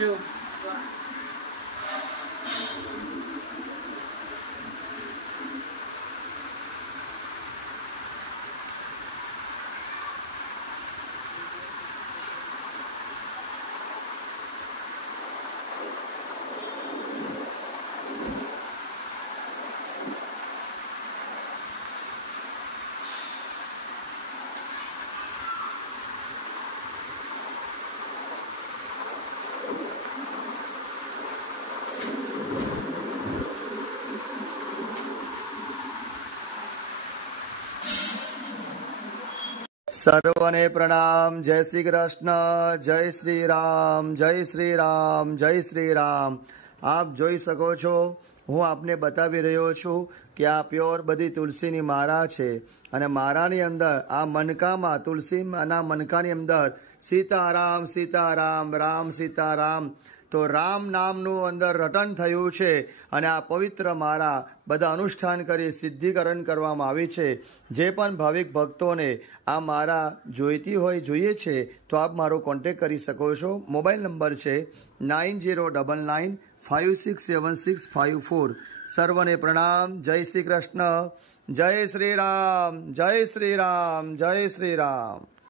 જો सर्वने प्रणाम। जय श्री कृष्ण। जय श्री राम। जय श्री राम। जय श्री राम। आप જોઈ શકો છો હું આપને બતાવી રહ્યો છું કે આ પ્યોર બધી તુલસીની માળા છે અને માળાની અંદર આ મનકામાં તુલસીના મનકાની અંદર સીતારામ સીતારામ રામ સીતારામ તો રામ નામનું અંદર રટન થયું છે અને આ પવિત્ર માળા બધા અનુષ્ઠાન કરી સિદ્ધિકરણ કરવામાં આવી છે। જે પણ ભાવિક ભક્તોને આ માળા જોઈતી હોય જોઈએ છે તો આપ મારો કોન્ટેક્ટ કરી શકો છો। મોબાઈલ નંબર છે 9099567654। સર્વને પ્રણામ। જય શ્રી કૃષ્ણ। જય શ્રી રામ। જય શ્રી રામ। જય શ્રી રામ।